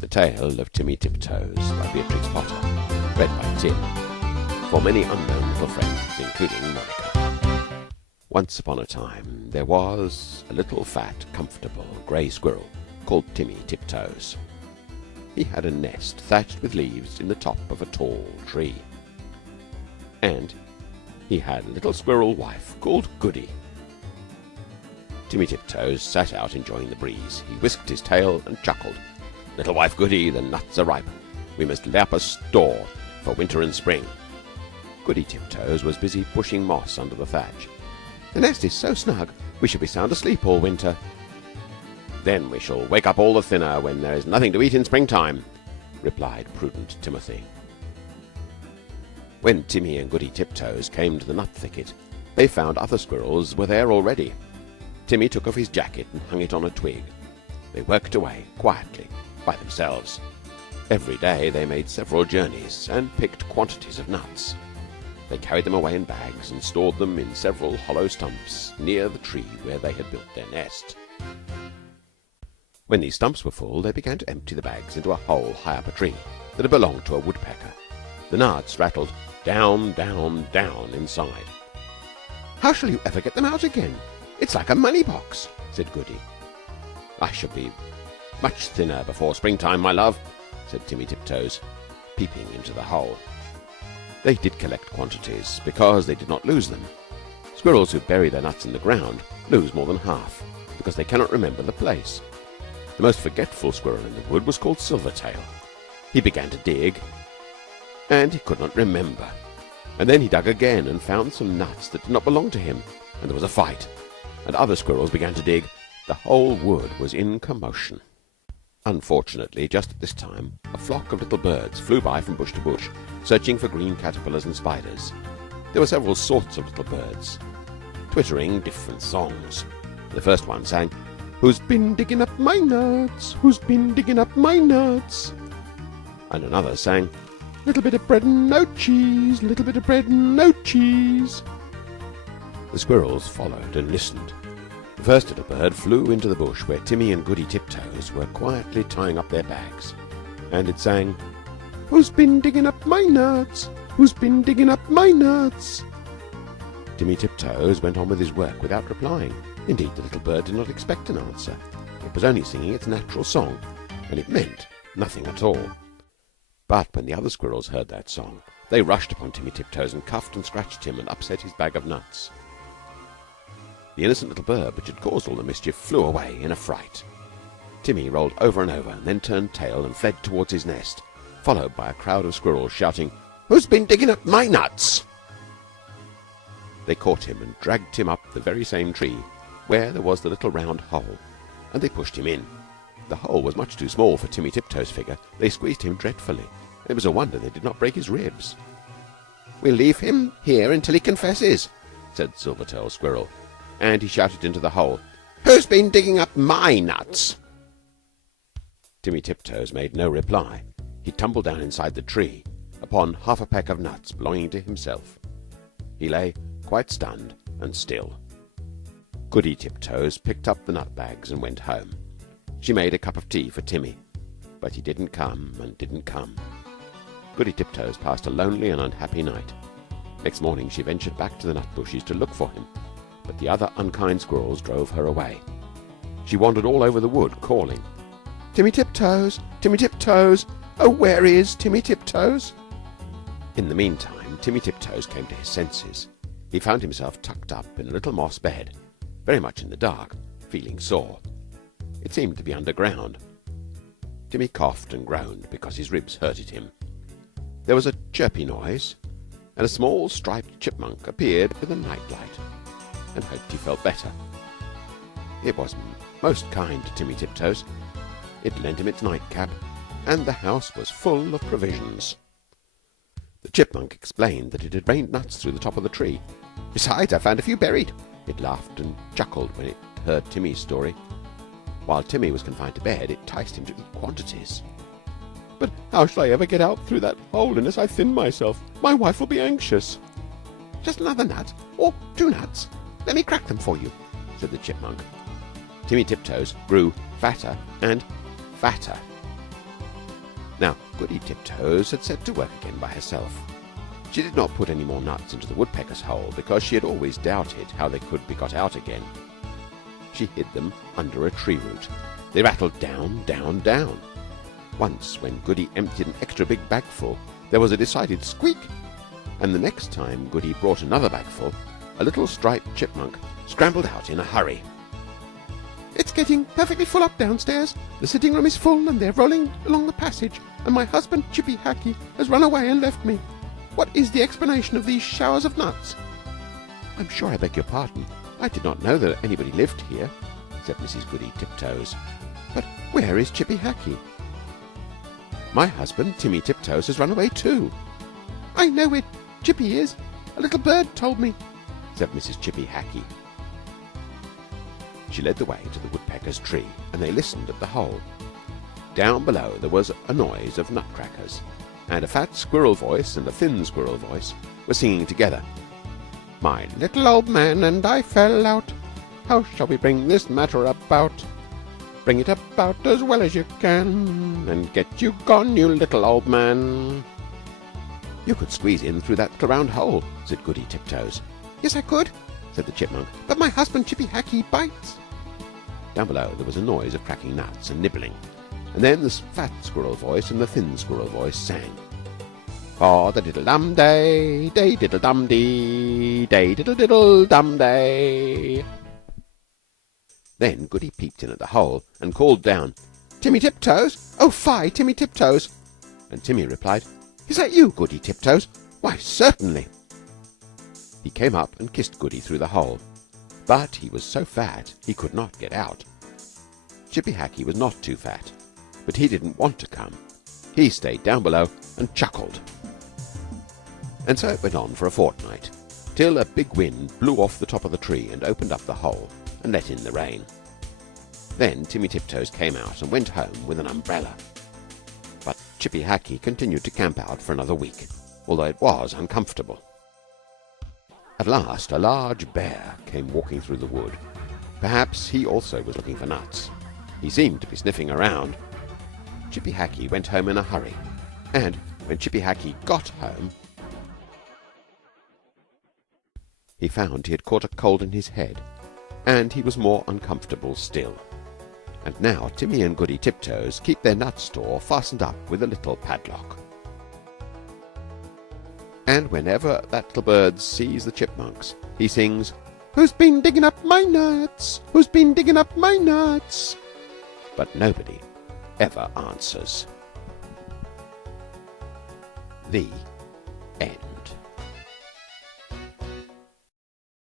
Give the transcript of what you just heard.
The Tale of Timmy Tiptoes by Beatrix Potter. Read by Tim. For many unknown little friends, including Monica. Once upon a time there was a little fat, comfortable grey squirrel called Timmy Tiptoes. He had a nest thatched with leaves in the top of a tall tree. And he had a little squirrel wife called Goody. Timmy Tiptoes sat out enjoying the breeze. He whisked his tail and chuckled. "Little wife Goody, the nuts are ripe. We must lay up a store for winter and spring." Goody Tiptoes was busy pushing moss under the thatch. "The nest is so snug, we shall be sound asleep all winter. Then we shall wake up all the thinner when there is nothing to eat in springtime," replied prudent Timothy. When Timmy and Goody Tiptoes came to the nut thicket, they found other squirrels were there already. Timmy took off his jacket and hung it on a twig. They worked away quietly by themselves. Every day they made several journeys and picked quantities of nuts. They carried them away in bags and stored them in several hollow stumps near the tree where they had built their nest. When these stumps were full, they began to empty the bags into a hole high up a tree that had belonged to a woodpecker. The nuts rattled down, down, down inside. "How shall you ever get them out again? It's like a money box," said Goody. "I shall be much thinner before springtime, my love," said Timmy Tiptoes, peeping into the hole. They did collect quantities because they did not lose them. Squirrels who bury their nuts in the ground lose more than half because they cannot remember the place. The most forgetful squirrel in the wood was called Silvertail. He began to dig, and he could not remember. And then he dug again and found some nuts that did not belong to him, and there was a fight. And other squirrels began to dig. The whole wood was in commotion. Unfortunately, just at this time, a flock of little birds flew by from bush to bush, searching for green caterpillars and spiders. There were several sorts of little birds, twittering different songs. The first one sang, "Who's been digging up my nuts? Who's been digging up my nuts?" And another sang, "Little bit of bread and no cheese, little bit of bread and no cheese." The squirrels followed and listened. The first little bird flew into the bush where Timmy and Goody Tiptoes were quietly tying up their bags, and it sang, "Who's been digging up my nuts? Who's been digging up my nuts?" Timmy Tiptoes went on with his work without replying. Indeed, the little bird did not expect an answer. It was only singing its natural song, and it meant nothing at all. But when the other squirrels heard that song, they rushed upon Timmy Tiptoes and cuffed and scratched him and upset his bag of nuts. The innocent little bird which had caused all the mischief flew away in a fright. Timmy rolled over and over, and then turned tail and fled towards his nest, followed by a crowd of squirrels shouting, "Who's been digging up my nuts?" They caught him and dragged him up the very same tree where there was the little round hole, and they pushed him in. The hole was much too small for Timmy Tiptoes' figure. They squeezed him dreadfully. It was a wonder they did not break his ribs. "We'll leave him here until he confesses," said Silvertail Squirrel, and he shouted into the hole, "Who's been digging up my nuts?" Timmy Tiptoes made no reply. He tumbled down inside the tree upon half a peck of nuts belonging to himself. He lay quite stunned and still. Goody Tiptoes picked up the nut bags and went home. She made a cup of tea for Timmy, but he didn't come and didn't come. Goody Tiptoes passed a lonely and unhappy night. Next morning she ventured back to the nut bushes to look for him, but the other unkind squirrels drove her away. She wandered all over the wood, calling, "Timmy Tiptoes! Timmy Tiptoes! Oh, where is Timmy Tiptoes?" In the meantime, Timmy Tiptoes came to his senses. He found himself tucked up in a little moss bed, very much in the dark, feeling sore. It seemed to be underground. Timmy coughed and groaned because his ribs hurted him. There was a chirpy noise, and a small striped chipmunk appeared with a nightlight, and hoped he felt better. It was most kind to Timmy Tiptoes. It lent him its nightcap, and the house was full of provisions. The chipmunk explained that it had rained nuts through the top of the tree. "Besides, I found a few buried." It laughed and chuckled when it heard Timmy's story. While Timmy was confined to bed, it enticed him to eat quantities. "But how shall I ever get out through that hole unless I thin myself? My wife will be anxious." "Just another nut, or 2 nuts. Let me crack them for you," said the chipmunk. Timmy Tiptoes grew fatter and fatter. Goody Tiptoes had set to work again by herself. She did not put any more nuts into the woodpecker's hole because she had always doubted how they could be got out again. She hid them under a tree root. They rattled down, down, down. Once, when Goody emptied an extra big bagful, there was a decided squeak, and the next time Goody brought another bagful, a little striped chipmunk scrambled out in a hurry. "It's getting perfectly full up downstairs. The sitting room is full, and they're rolling along the passage, and my husband, Chippy Hackey, has run away and left me. What is the explanation of these showers of nuts?" "I'm sure I beg your pardon. I did not know that anybody lived here," said Mrs. Goody Tiptoes. "But where is Chippy Hackey?" "My husband, Timmy Tiptoes, has run away too." "I know where Chippy is. A little bird told me," said Mrs. Chippy Hackey. She led the way to the woodpecker's tree, and they listened at the hole. Down below there was a noise of nutcrackers, and a fat squirrel voice and a thin squirrel voice were singing together. "My little old man and I fell out. How shall we bring this matter about? Bring it about as well as you can, and get you gone, you little old man." "You could squeeze in through that little round hole," said Goody Tiptoes. "Yes, I could," said the chipmunk, "but my husband, Chippy Hackey, bites." Down below there was a noise of cracking nuts and nibbling, and then the fat squirrel voice and the thin squirrel voice sang. "Oh, the diddle dum day, day diddle dum dee, day diddle diddle dum day." Then Goody peeped in at the hole and called down, "Timmy Tiptoes! Oh, fie, Timmy Tiptoes!" And Timmy replied, "Is that you, Goody Tiptoes? Why, certainly." He came up and kissed Goody through the hole, but he was so fat he could not get out. Chippy Hackey was not too fat, but he didn't want to come. He stayed down below and chuckled. And so it went on for a fortnight, till a big wind blew off the top of the tree and opened up the hole and let in the rain. Then Timmy Tiptoes came out and went home with an umbrella. But Chippy Hackey continued to camp out for another week, although it was uncomfortable. At last a large bear came walking through the wood. Perhaps he also was looking for nuts. He seemed to be sniffing around. Chippy Hackey went home in a hurry, and when Chippy Hackey got home, he found he had caught a cold in his head, and he was more uncomfortable still. And now Timmy and Goody Tiptoes keep their nut store fastened up with a little padlock. And whenever that little bird sees the chipmunks, he sings, "Who's been digging up my nuts? Who's been digging up my nuts?" But nobody ever answers. The